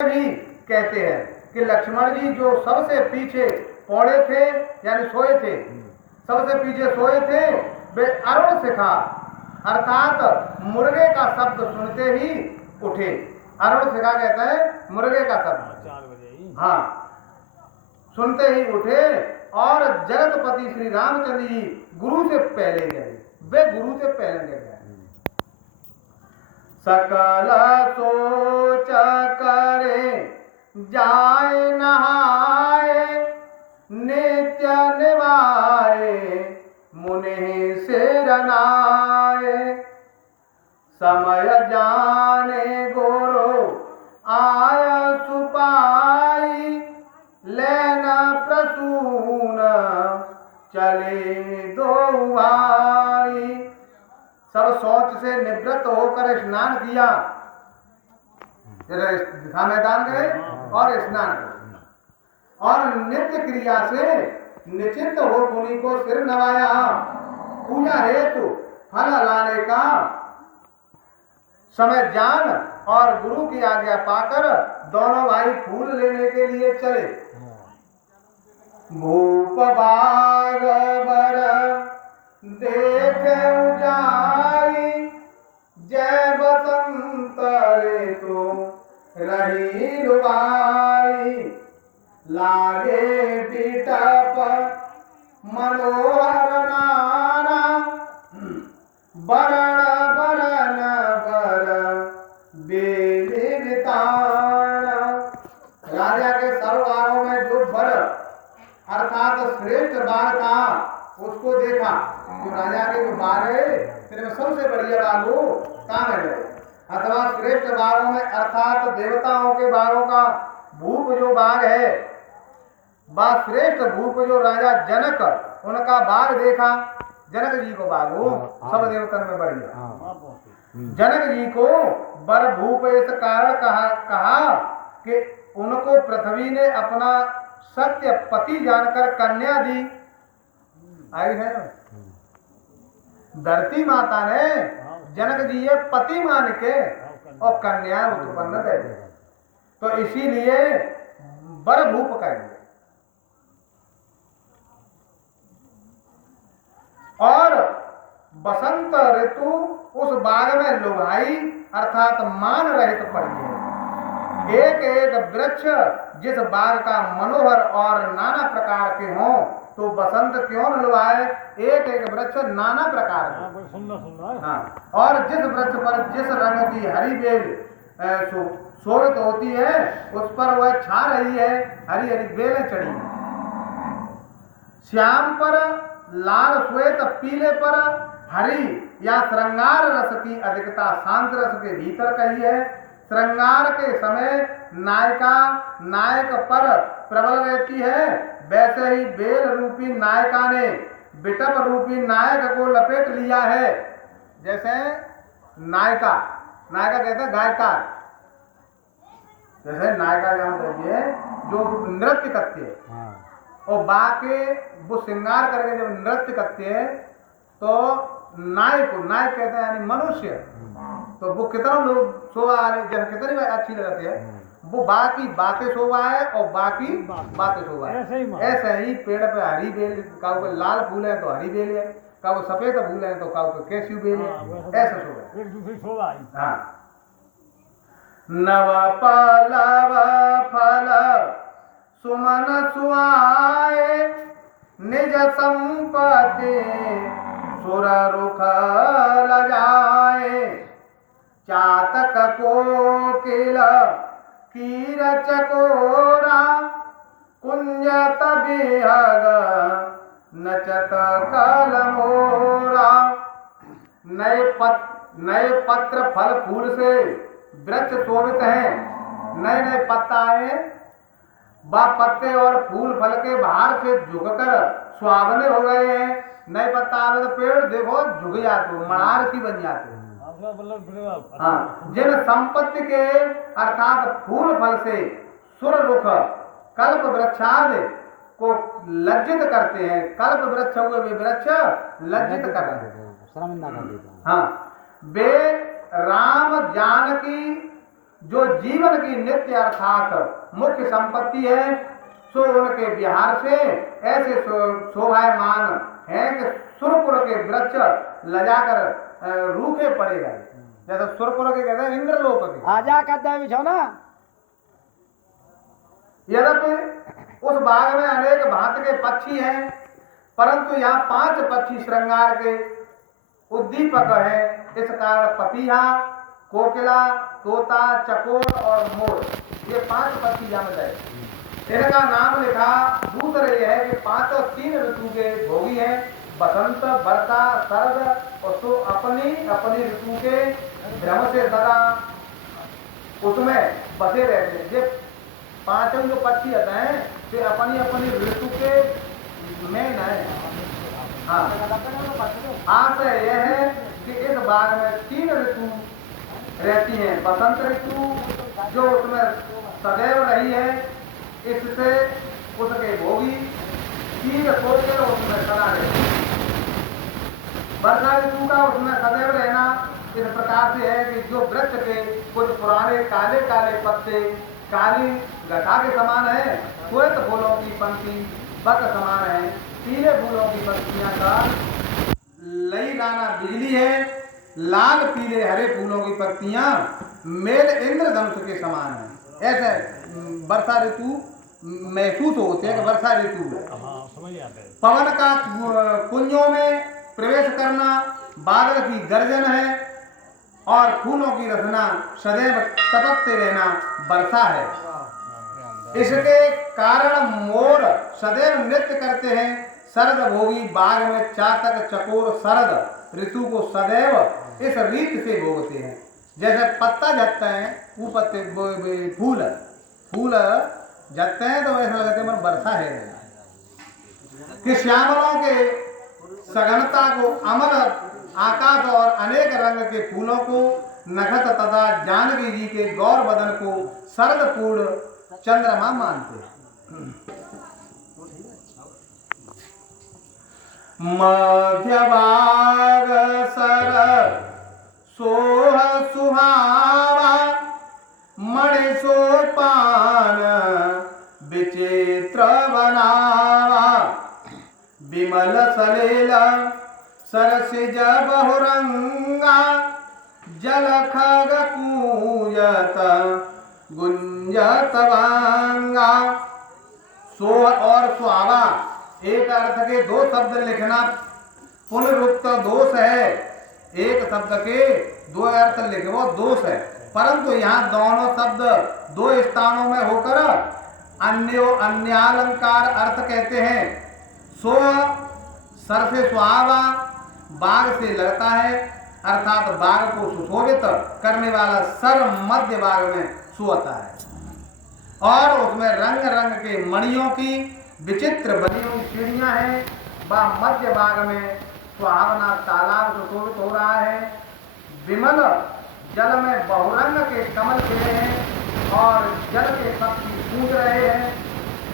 भी कहते हैं कि लक्ष्मण जी जो सबसे पीछे पौड़े थे यानी सोए थे, सबसे पीछे सोए थे, वे अरुण शिखा अर्थात मुर्गे का शब्द सुनते ही उठे। अरुण शिखा कहते हैं मुर्गे का शब्द, हाँ, सुनते ही उठे और जगतपति श्री रामचंद्र जी गुरु से पहले गए, वे गुरु से पहले गए। सकल सोच करे जाए नहाए, नित्य निवाए मुनि सिर नाए। समय जाने गुरु आय सुपाई, लेना प्रसून चले दो भाई। सब शौच से निवृत्त होकर स्नान किया, दिशा मैदान गए और स्नान किया, और नित्य क्रिया से निश्चिंत हो मुनि को सिर नवाया। पूजा हेतु फल लाने का समय जान और गुरु की आज्ञा पाकर दोनों भाई फूल लेने के लिए चले। भूप बाग बर देख उजाई, जय बसंत ऋतु रही लुभाई। लागे बिटप मनोहर नाना, बरण बरण बर बेली बिताना। राजा के सरोवरों में जो बर अर्थात श्रेष्ठ बाग था उसको देखा। जो राजा के जो बाग है तेरे में सबसे बढ़िया बाग वो कहाँ है, अथवा श्रेष्ठ बागों में अर्थात देवताओं के बागों का भूप जो बाग है, बाग श्रेष्ठ भूप जो राजा जनक उनका बाग देखा। जनक जी को बाग वो सब देवतन में बढ़िया। जनक जी को बर भूप इस कारण कहा कि उनको पृथ्वी ने अपना सत्य पति जानकर कन्या दी। आई है ना, धरती माता ने जनक जी ये पति मान के और कन्या उत्पन्न दे, तो इसीलिए बर भूप कहेंगे। और बसंत ऋतु उस बाग में लुभाई अर्थात मान रहित पड़ गए। एक एक वृक्ष जिस बाग का मनोहर और नाना प्रकार के हों, तो बसंत क्यों न लुभाए। एक एक वृक्ष नाना प्रकार के, हाँ, और जिस वृक्ष पर जिस रंग की हरी बेल शोभित होती है उस पर वह छा रही है, हरी हरी बेलें चढ़ी। श्याम पर लाल श्वेत पीले पर हरी या श्रृंगार रस की अधिकता शांत रस के भीतर कही है। श्रृंगार के समय नायिका नायक पर प्रबल रहती है, वैसे ही बेल रूपी नायिका ने बिटप रूपी नायक को लपेट लिया है। जैसे नायिका कहते हैं गायिका, जैसे नायिका यहाँ देखिए जो नृत्य करती है और बाके वो श्रृंगार करके जब नृत्य करते हैं तो नायक कहते हैं यानी मनुष्य। तो वो कितना लोग शोभा जैसे कितनी अच्छी लगती है, वो बाकी बातें शोभा है और बाकी बातें शोभा है। ऐसे ही पेड़ पे हरी बेल का लाल फूल है तो हरी बेल है, का वो सफेद फूल है तो का कैसी बेल है, ऐसा शोभा। हाँ, नव पलव फल सुमन सुआए, निज संपत्ति सुर रुख लजाए। चातक कोकिल कीर चकोरा, कुंजत बिहग नचत कलमोरा। नए पत्र फल फूल से वृक्ष शोभित हैं, नए नए पत्ता आए, बा पत्ते और फूल फल के बाहर से झुककर सुहावने हो गए हैं। नए पत्ता आवे तो पेड़ देखो झुक जाते, मनार सी बन जाते। हाँ, जिन संपत्ति के अर्थात फूल फल से सुर रुख कल्प वृक्षादि को लज्जित करते हैं। कल्प वृक्ष हुए वे वृक्ष लज्जित कर रहे हैं। हाँ, वे राम जानकी जो जीवन की नित्य अर्थात मुख्य संपत्ति है, सो उनके विहार से ऐसे शोभायमान है कि सुरपुर के वृक्ष लजाकर रूखे पड़े गए। जैसे सुरपुर के कहते हैं इंद्रलोक के। आजा कहते हैं बिछौना। यद्यपि उस बाग में अनेक भांति के पक्षी हैं, परंतु यहाँ 5 पक्षी श्रृंगार के उद्दीपक है। इस कारण पपीहा, कोकिला, तोता, चकोर और मोर, ये 5 पक्षी यहाँ है। इनका नाम लिखा। दूसरे यह है कि 5 3 ऋतु के भोगी हैं, बसंत, वर्षा, शरद, और सो अपनी अपनी ऋतु के भ्रम से सदा उसमें बसे रहते हैं। ये 5 जो पक्षी होते हैं वे अपनी अपनी ऋतु के में है। हाँ, आशय यह है कि इस बाग में 3 ऋतु रहती हैं। बसंत ऋतु जो उसमें सदैव रही है, इससे उसके भोगी 3 सोचकर उसमें सदा रहती है। वर्षा ऋतु का उसमें सदैव रहना इस प्रकार से है कि जो वृक्ष के कुछ पुराने काले काले पत्ते काली घटा के समान है, श्वेत फूलों की पंक्ति बक समान है, पीले फूलों की पंक्तियां का लई गाना बिजली है, लाल पीले हरे फूलों की पंक्तियां मेल इंद्रधनुष के समान है। ऐसे वर्षा ऋतु महसूस होते हैं कि वर्षा ऋतु है। पवन का कुंजों में प्रवेश करना, बादल की गर्जन है और फूलों की रचना सदैव टपकते रहना वर्षा है। इसके कारण मोर सदैव नृत्य करते हैं। शरद भोगी बाग में चातक चकोर शरद ऋतु को सदैव इस रीत से भोगते हैं। जैसे पत्ता झटते हैं, वो पत्ते फूल झटते हैं तो ऐसा लगता है वर्षा है कि श्यामलों के सघनता को, अमर आकाश और अनेक रंग के फूलों को, नखत तथा जानकी जी के गौर बदन को शरदपूर्ण चंद्रमा मानते हैं। मध्यभाग सर सोह सुहावा, मणि सोपान विचित्र बनावा, विमल सलील सरसिज बहुरंगा, जल खग कूजत गुंजत वांगा। सोह और सुहावा एक अर्थ के 2 शब्द लिखना पुनरुक्त दोष है। एक शब्द के 2 अर्थ लिखो दोष है, परंतु यहाँ दोनों शब्द 2 स्थानों में होकर अन्यालंकार अर्थ कहते हैं। सो सर से सुहावा, बाग से लगता है, अर्थात बाग को सुशोभित करने वाला सर मध्य बाग में सोता है और उसमें रंग रंग के मणियों की विचित्र बनी हुई सीढ़ियां हैं। वह मध्य बाग में सुहावना तालाब सुशोभित हो रहा है। विमल जल में बहुरंग के कमल खिले हैं और जल के पक्षी गूंज रहे हैं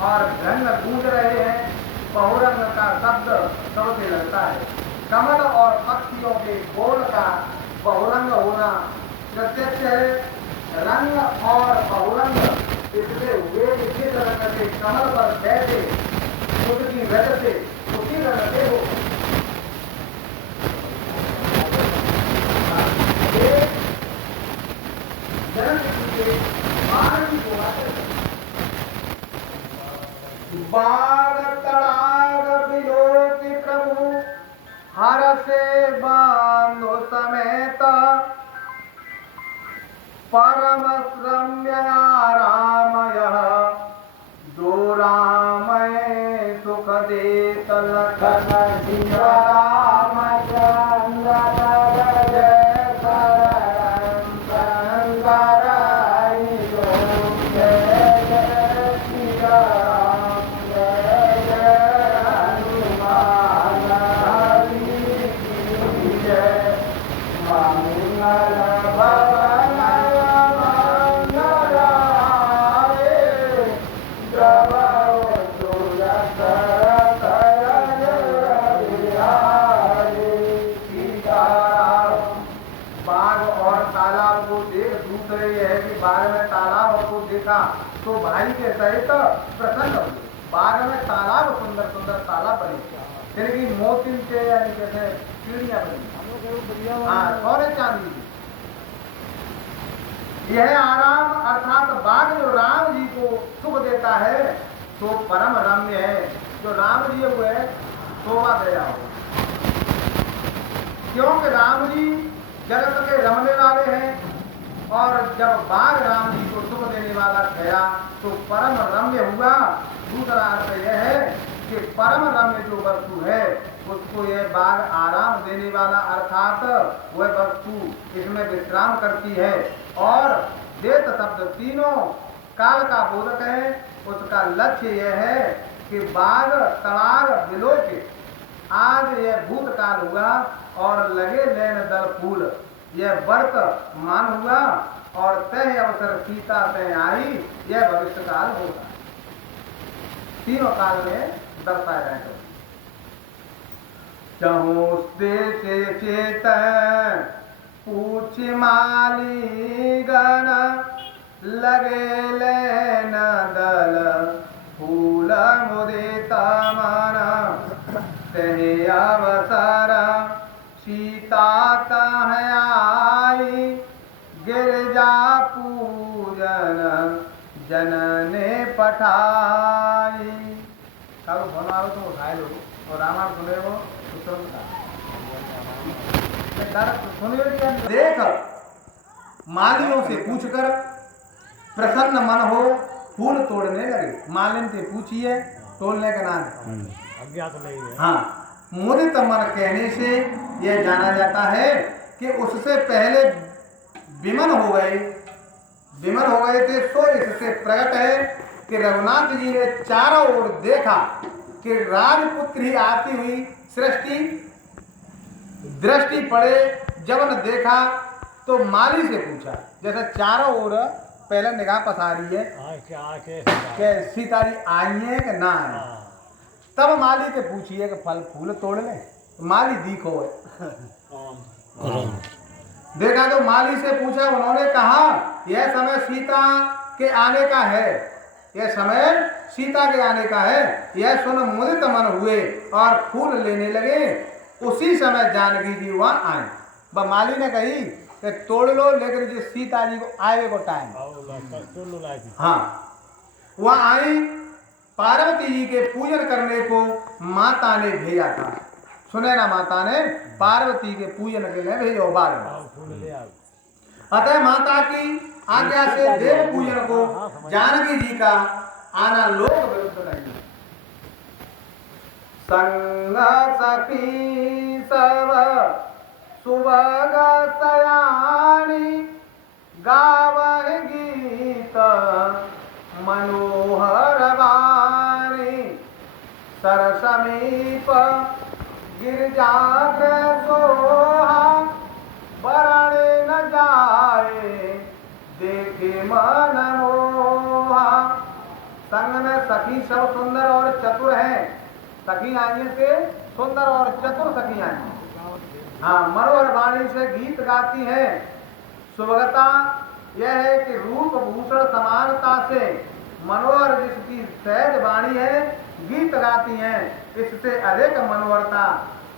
और रंग गूंज रहे हैं। बहुरंग का शब्द सबसे लगता है। कमल और पक्षियों के गोल का बहुरंग होना प्रत्यक्ष है। रंग और बहुरंग इसलिए वे जिस रंग के कमल पर बैठे उसकी वजह से उसी रंग के हो। बाग तड़ाग बिलोकी प्रभु हर से बांधो समेत, परम श्रम्य रामय दो रामय सुख देत लखन सिया रामचंद्र जय शरण शंकर जय जय सिया राम जय जय हनुमान हरि की जय। मंगल भवन मंगल देखा तो भाई के सहित प्रसन्न हुए। बाग में तालाब, सुंदर सुंदर तालाब बने, फिर भी मोती के यानी जैसे सीढ़ियां बनी, हाँ सोने चांदी की। यह आराम अर्थात बाग जो राम जी को सुख देता है तो परम रम्य है। जो राम जी हुए शोभा गया हो, क्योंकि राम जी जगत के रमने वाले हैं, और जब बाग राम जी को सुख देने वाला गया तो परम रम्य हुआ। दूसरा अर्थ यह है कि परम रम्य जो वस्तु है उसको यह बाग आराम देने वाला, अर्थात वह वस्तु इसमें विश्राम करती है। और देत शब्द तीनों काल का बोधक है। उसका लक्ष्य यह है कि बाग तड़ाग विलोके, आज यह भूतकाल हुआ और लगे लेन दल फूल, यह वर्तमान हुआ और तय अवसर सीता तय आई, यह भविष्य काल होगा। तीनों काल में दर्शाए गए। चहुस्ते से चेत पूछ माली गण, लगे लेन दल फूल मुदित मन, तहि अवसर सीता तह आई, गिरजा पूजन जनने पठाई। कल फोन आओ तो उठाए लो और रामायण सुने वो देख मालियों से पूछकर प्रसन्न मन हो फूल तोड़ने लगे। मालिन से पूछिए, तोड़ने का नाम अज्ञात नहीं है। हाँ, मुदित मन कहने से यह जाना जाता है कि उससे पहले विमन हो गए थे। सो इससे प्रकट है कि रघुनाथ जी ने चारों ओर देखा कि राजपुत्र ही आती हुई सृष्टि दृष्टि पड़े। जब न देखा तो माली से पूछा, जैसे चारों ओर पहले निगाह पसारी है कि सीता जी आई है कि ना है, तब माली से पूछिए कि फल फूल तोड़ ले। माली दिखो देखा तो माली से पूछा, उन्होंने कहा यह समय सीता के आने का है, यह समय सीता के आने का है। यह सुन मुदित मन हुए और फूल लेने लगे। उसी समय जानकी जी वहां आए। वह माली ने कही कि तोड़ लो, लेकिन जिस सीता जी को आए को टाइम, हाँ वह आई। पार्वती जी के पूजन करने को माता ने भेजा था। सुनैना माता ने पार्वती के पूजन के लिए भेजो बाग। अतः माता की आज्ञा से देव पूजन को जानकी जी का आना लोक विरुद्ध नहीं। संग सखी सब सुबह सयानी, गावह गीत मनोहर वाणी, सर समीप गिरजाग्र सोहा, बरण न जाए देखे मन मोहा। संग में सखी सब सुंदर और चतुर हैं। सखी आइए से सुंदर और चतुर सखी आइए, हाँ मनोहर वाणी से गीत गाती हैं। सुभगता यह है कि रूप भूषण समानता से मनोहर जिसकी सहज वाणी है गीत गाती हैं, इससे अधिक मनोहरता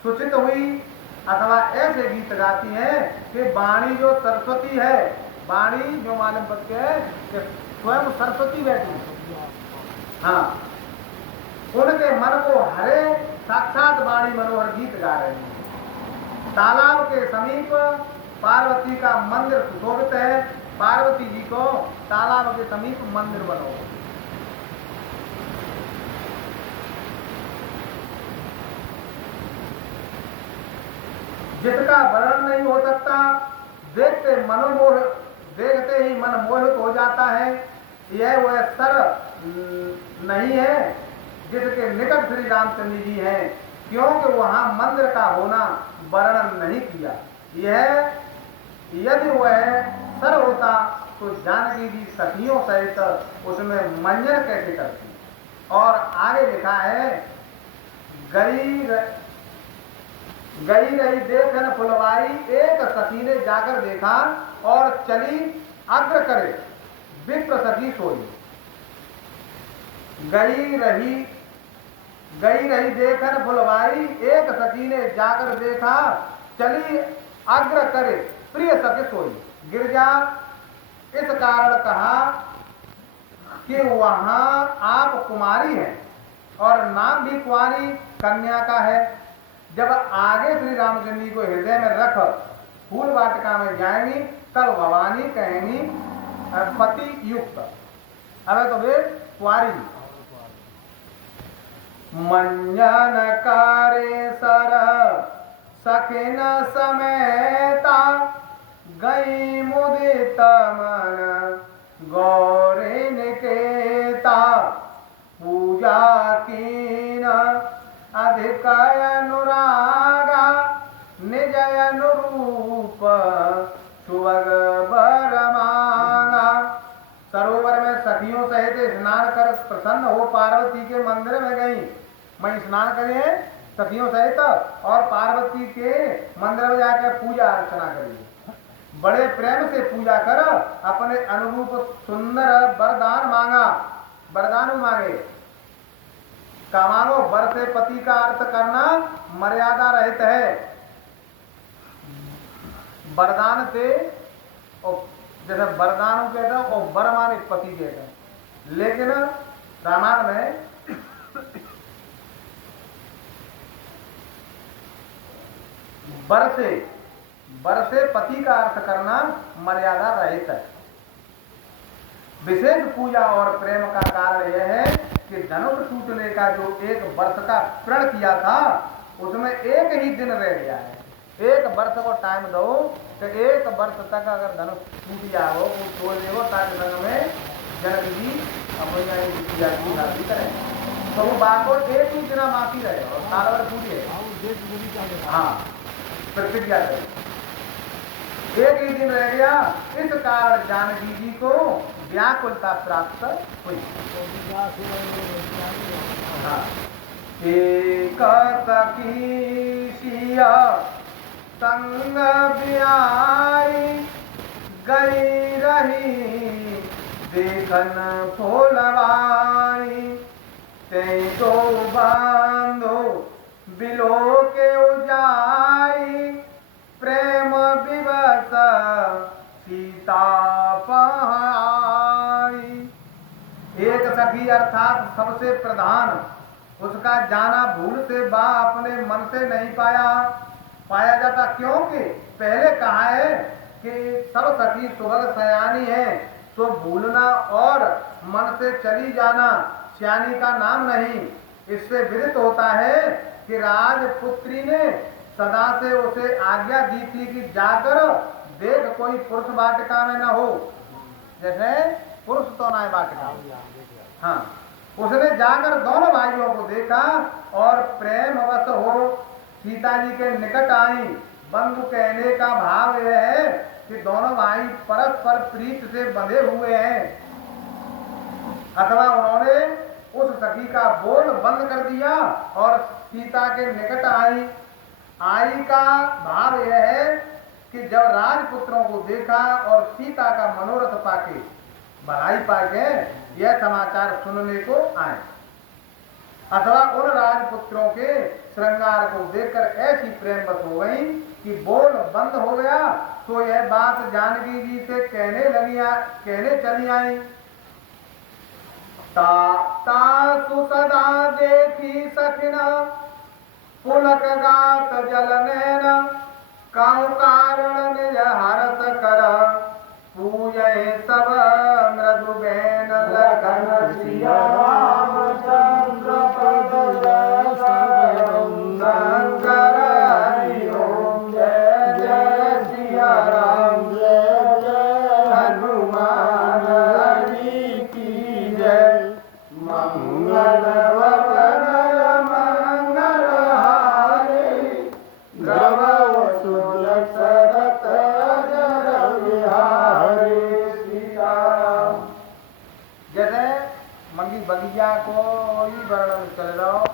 सूचित हुई। अथवा ऐसे गीत गाती हैं कि वाणी जो सरस्वती है, वाणी जो मालूम पड़ते है कि स्वयं सरस्वती बैठी, हाँ उनके मन को हरे साक्षात वाणी मनोहर गीत गा रहे हैं। तालाब के समीप पार्वती का मंदिर सुशोभित है। पार्वती जी को तालाब के समीप मंदिर बनो। जिसका वर्णन नहीं हो सकता, देखते ही मन मोहित हो जाता है। यह वह सर नहीं है जिसके निकट श्री रामचंद्र जी हैं, क्योंकि वहां मंदिर का होना वर्णन नहीं किया। यह यदि वह सर होता तो जानकी जी सखियों सहित उसमें मंजन कैसे करती। और आगे लिखा है, गई रही देखन फुलवाई, एक सखी ने जाकर देखा और चली अग्र करे, विप्र सखी सोई। गई रही देखन फुलवाई, एक सखी ने जाकर देखा, चली अग्र करे प्रिय सखी सोई। गिरजा इस कारण कहा कि वहां आप कुमारी हैं और नाम भी कुंवारी कन्या का है। जब आगे श्री रामचंद्र जी को हृदय में रख फूल वाटिका में जाएंगी, तब भवानी कहेंगी पति युक्त। अब तो वे कुंवारी। मंजन करे सर सखिन समेता, गई मुदित मन गौरी निकेता। पूजा कीन अधिक अनुरागा, निज अनुरूप सुवग बर मांगा। सरोवर में सखियों सहित स्नान कर प्रसन्न हो पार्वती के मंदिर में गई। मैं स्नान करें सखियों सहित और पार्वती के मंदिर में जाकर पूजा अर्चना करिए। बड़े प्रेम से पूजा कर अपने अनुरूप सुंदर वरदान मांगा। वरदान मांगे का मांगो। वर से पति का अर्थ करना मर्यादा रहित है। वरदान से जैसे वरदान कहते हैं और वर माने पति कहते हैं, लेकिन रामायण में वर से पति का अर्थ करना मर्यादा रहित है। विशेष पूजा और प्रेम का कारण यह है कि धनुष टूटने का जो एक वर्ष का प्रण किया था, उसमें एक ही दिन रह गया है। एक वर्ष को टाइम दो तो एक वर्ष तक अगर धनुष टूट जाओ वो छोड़ देवो, ताकि संग में जनक जी अपनी करें तो वो बात एक ही दिन बाकी रहे और साल भर टूटे। हाँ, प्रतिज्ञा करें। एक ही दिन रह गया, इस कारण जानकी जी को व्याकुलता प्राप्त हुई। हाँ। एक सखी सिया संग बियाई, गई रही देखन फूलवाई। ते तो बांधो बिलो के उजाई, प्रेम विवश सीता पहाई। एक सखी अर्थात सबसे प्रधान, उसका जाना भूल से बा अपने मन से नहीं पाया जाता, क्योंकि पहले कहा है कि सब सखी सुभग सयानी है, तो भूलना और मन से चली जाना सयानी का नाम नहीं। इससे विदित होता है कि राजपुत्री ने सदा से उसे आज्ञा दी थी कि जाकर देख कोई पुरुष वाटिका में न हो, जैसे पुरुष तो ना वाटिका। हाँ, उसने जाकर दोनों भाइयों को देखा और प्रेमवश हो सीता जी के निकट आई। बंधु कहने का भाव यह है कि दोनों भाई परस्पर प्रीत से बंधे हुए हैं, अथवा उन्होंने उस सखी का बोल बंद कर दिया और सीता के निकट आई का भाव यह है कि जब राजपुत्रों को देखा और सीता का मनोरथ पाके बधाई पाके यह समाचार सुनने को आए, अथवा उन राजपुत्रों के श्रृंगार को देखकर ऐसी प्रेमवश हो गई कि बोल बंद हो गया। तो यह बात जानकी जी से कहने चली आई। ता सुसदा देखी सखिना, पुलक गात जल नैना। काहु कारण निज हरस कर, पूजय सब मृदु बेन लखन सिया रामचंद्र पद जय शंकर हरि ओम जय जय सिया राम जय जय हनुमान हरि की जय। मंगल वदन मंगल हारे, द्रव सुदशरथ अजर बिहारी सीता। जैसे मंगी बगिया को ही वर्णन कर रहा हो